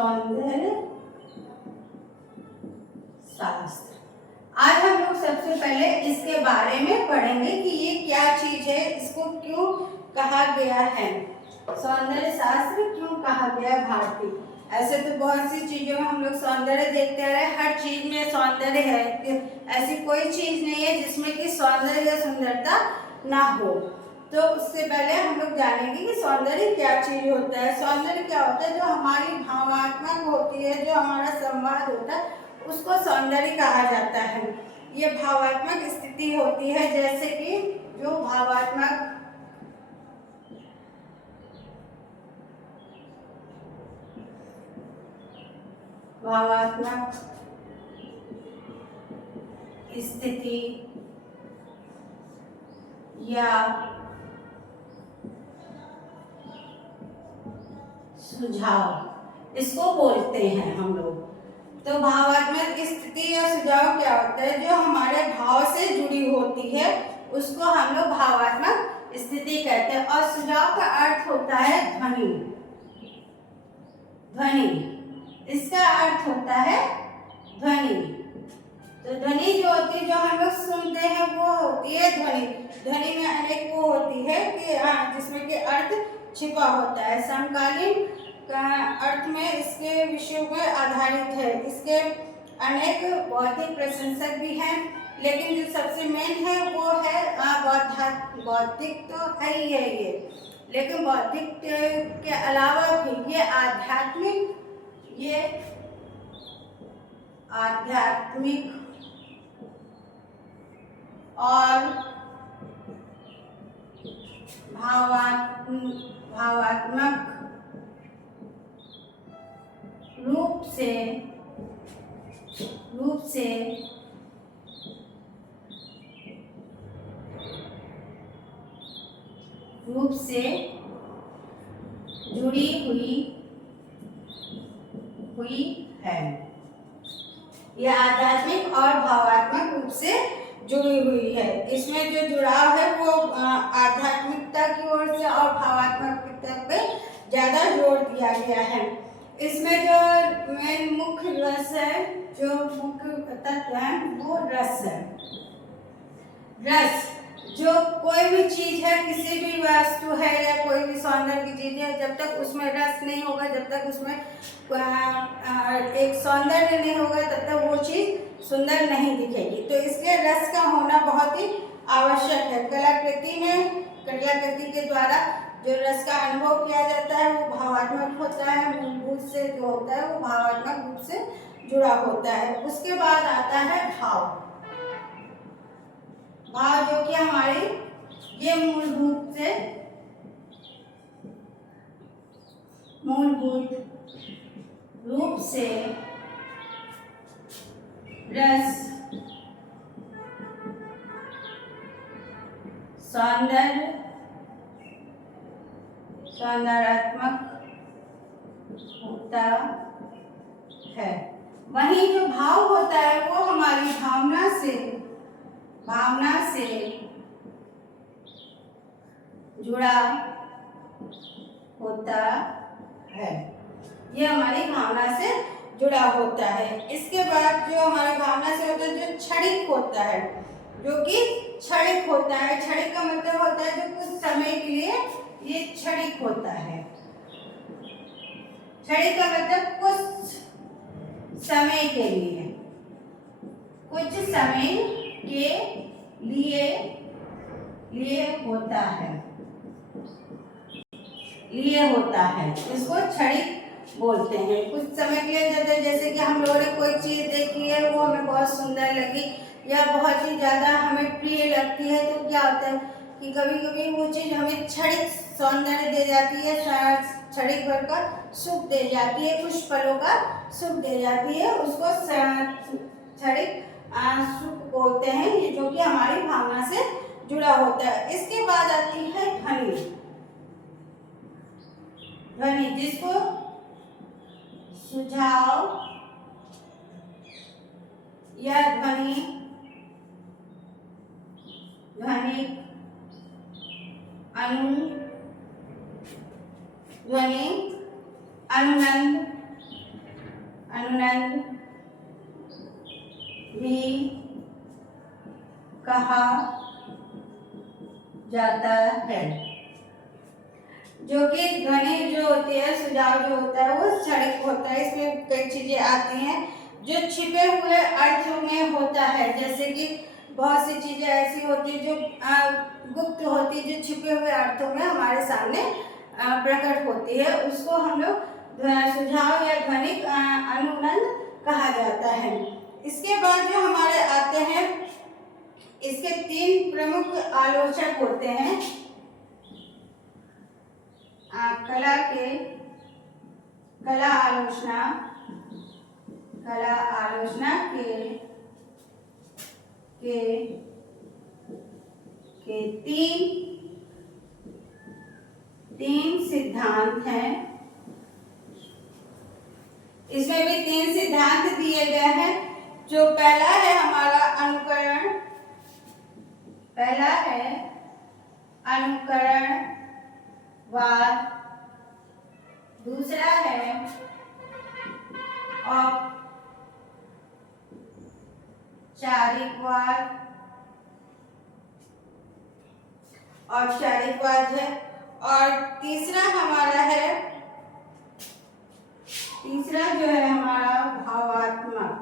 सौंदर्य शास्त्र। आज हम लोग सबसे पहले इसके बारे में पढ़ेंगे कि ये क्या चीज है, इसको क्यों कहा गया है, सौंदर्य शास्त्र क्यों कहा गया भारतीय। ऐसे तो बहुत सी चीजों में हम लोग सौंदर्य देखते रहे, हर चीज में सौंदर्य है, ऐसी कोई चीज नहीं है जिसमें कि सौंदर्य या सुंदरता ना हो। तो उससे पहले हम लोग जानेंगे कि सौंदर्य क्या चीज होता है। सौंदर्य क्या होता है, जो हमारी भावनात्मक होती है, जो हमारा संवाद होता है, उसको सौंदर्य कहा जाता है। ये भावात्मक स्थिति होती है, जैसे कि जो भावात्मक स्थिति या सुझाव, इसको बोलते हैं हम लोग। तो भावात्मक स्थिति या सुझाव क्या होता है, जो हमारे भाव से जुड़ी होती है, उसको हम लोग भावात्मक स्थिति कहते हैं। और सुझाव का अर्थ होता है ध्वनि। ध्वनि, इसका अर्थ होता है ध्वनि। तो ध्वनि जो होती है, जो हम लोग सुनते हैं, वो होती है ध्वनि। ध्वनि में अनेक वो होती है कि जिसमें कि अर्थ छिपा होता है। समकालीन का अर्थ में इसके विषयों पर आधारित है। इसके अनेक बौद्धिक प्रशंसक भी हैं, लेकिन जो सबसे मेन है वो है बौद्धिक तो है ही है ये, लेकिन बौद्धिक के अलावा भी ये आध्यात्मिक और भावात्मक रूप से जुड़ी हुई है। यह आध्यात्मिक और भावात्मक रूप से जुड़ी हुई है। इसमें जो जुड़ाव है वो आध्यात्मिकता की ओर से और भावात्मकता पे ज्यादा जोर दिया गया है। इसमें जो मेन मुख्य रस है, जो मुख्य तत्व है, वो रस है। रस, जो कोई भी चीज है, किसी भी वस्तु है या कोई भी सौंदर्य की चीज है, जब तक उसमें रस नहीं होगा, जब तक उसमें एक सौंदर्य नहीं होगा, तब तक वो चीज सुंदर नहीं दिखेगी। तो इसलिए रस का होना बहुत ही आवश्यक है। कलाकृति के द्वारा जो रस का अनुभव किया जाता है वो भावात्मक होता है। मूलभूत से जो होता है वो भावात्मक रूप से जुड़ा होता है। उसके बाद आता है भाव। भाव जो कि हमारी ये मूलभूत रूप से रस, सौंदर्यात्मक होता है। वहीं जो भाव होता है वो हमारी भावना से जुड़ा होता है। ये हमारी भावना से जुड़ा होता है। इसके बाद जो हमारी भावना से होता है, जो क्षणिक होता है, जो कि क्षणिक होता है। क्षणिक का मतलब होता है जो कुछ समय के लिए, ये क्षणिक होता है। क्षणिक का मतलब कुछ समय के लिए, कुछ समय के लिए होता है। इसको क्षणिक बोलते हैं। कुछ समय के लिए जाते हैं, जैसे कि हम लोगों ने कोई चीज देखी है, वो हमें बहुत सुंदर लगी या बहुत ही ज्यादा हमें प्रिय लगती है, तो क्या होता है कि कभी कभी वो चीज हमें क्षणिक सौंदर्य दे जाती है, क्षणिक भर का सुख दे जाती है, कुछ पलों का सुख दे जाती है, उसको क्षणिक सुख बोलते हैं, ये जो कि हमारी भावना से जुड़ा होता है। इसके बाद आती है ध्वनि। जिसको सुझाव या ध्वनिक अनुनंद अनुनंद भी कहा जाता है। जो कि ध्वनि जो होती है, सुझाव जो होता है वो क्षणिक होता है। इसमें कई चीजें आती हैं जो छिपे हुए अर्थों में होता है, जैसे कि बहुत सी चीजें ऐसी होती है जो गुप्त होती है, जो छिपे हुए अर्थों में हमारे सामने प्रकट होती है, उसको हम लोग सुझाव या ध्वनिक अनुनंद कहा जाता है। इसके बाद जो हमारे आते हैं, इसके 3 प्रमुख आलोचक होते हैं। कला आलोचना के तीन सिद्धांत हैं। इसमें भी 3 सिद्धांत दिए गए हैं। जो पहला है हमारा अनुकरणवाद, दूसरा है औपचारिकवाद है, और तीसरा जो है हमारा भावात्मक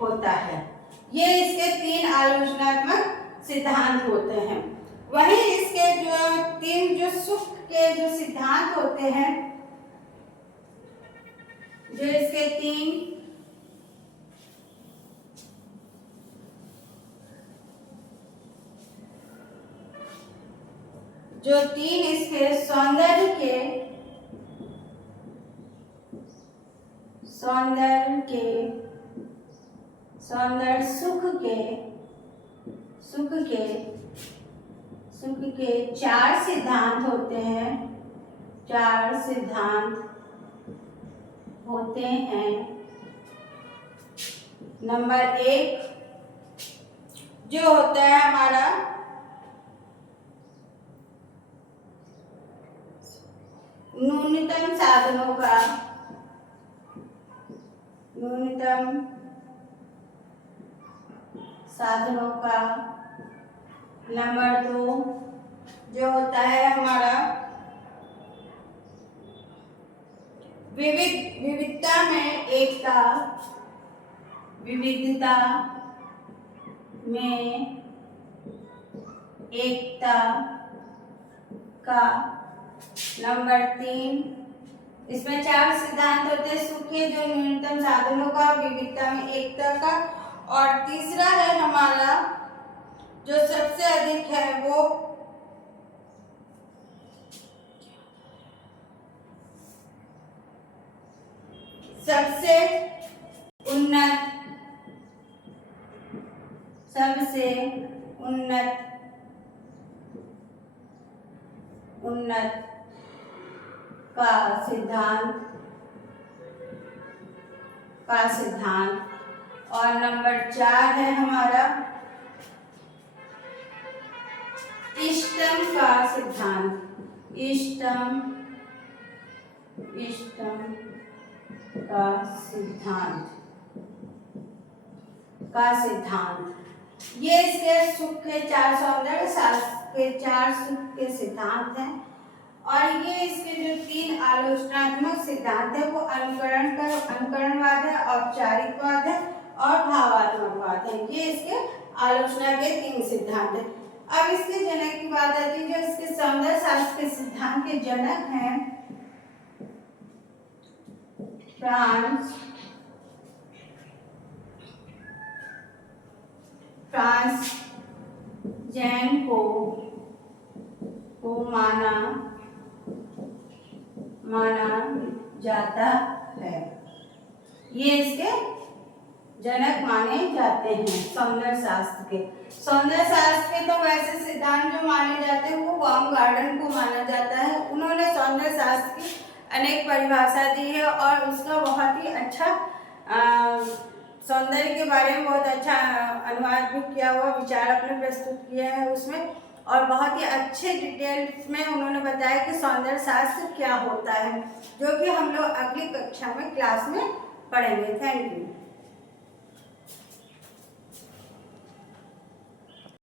होता है। ये इसके 3 आलोचनात्मक सिद्धांत होते हैं। वहीं इसके जो 3 जो सुख के जो सिद्धांत होते हैं, जो इसके 3 इसके सौंदर्य सुख के 4 सिद्धांत होते हैं। 4 सिद्धांत होते हैं। नंबर 1 जो होता है हमारा न्यूनतम साधनों का। नंबर 2 जो होता है हमारा विविधता में एकता, विविधता में एकता का। नंबर 3 इसमें 4 सिद्धांत होते हैं सुख के, जो न्यूनतम साधनों का, विविधता में एकता का, और तीसरा है हमारा जो सबसे अधिक है वो सबसे उन्नत का सिद्धांत। और नंबर 4 है हमारा इष्टतम का सिद्धांत। इष्टतम का सिद्धांत। ये इसके सुख के 4 सौंदर्य शास्त्र के 4 सुख के सिद्धांत हैं। और ये इसके जो 3 आलोचनात्मक सिद्धांत है वो अनुकरणवाद है, औपचारिकवाद है और भावात्मकवाद है। ये इसके आलोचना के 3 सिद्धांत हैं। अब इसके जनक की बात आती है। जो इसके सौंदर्य शास्त्र के सिद्धांत के जनक हैं फ्रांस जैन को माना जाता है। ये इसके जनक माने जाते हैं सौंदर्य शास्त्र के। सौंदर्य शास्त्र के तो वैसे सिद्धांत जो माने जाते हैं वो बाउमगार्डन को माना जाता है। उन्होंने सौंदर्य शास्त्र की अनेक परिभाषा दी है और उसका बहुत ही अच्छा सौंदर्य के बारे में बहुत अच्छा अनुवाद भी किया हुआ, विचार अपने प्रस्तुत किए हैं उसमें। और बहुत ही अच्छे डिटेल्स में उन्होंने बताया कि सौंदर्य शास्त्र क्या होता है, जो कि हम लोग अगली कक्षा में क्लास में पढ़ेंगे। Thank you.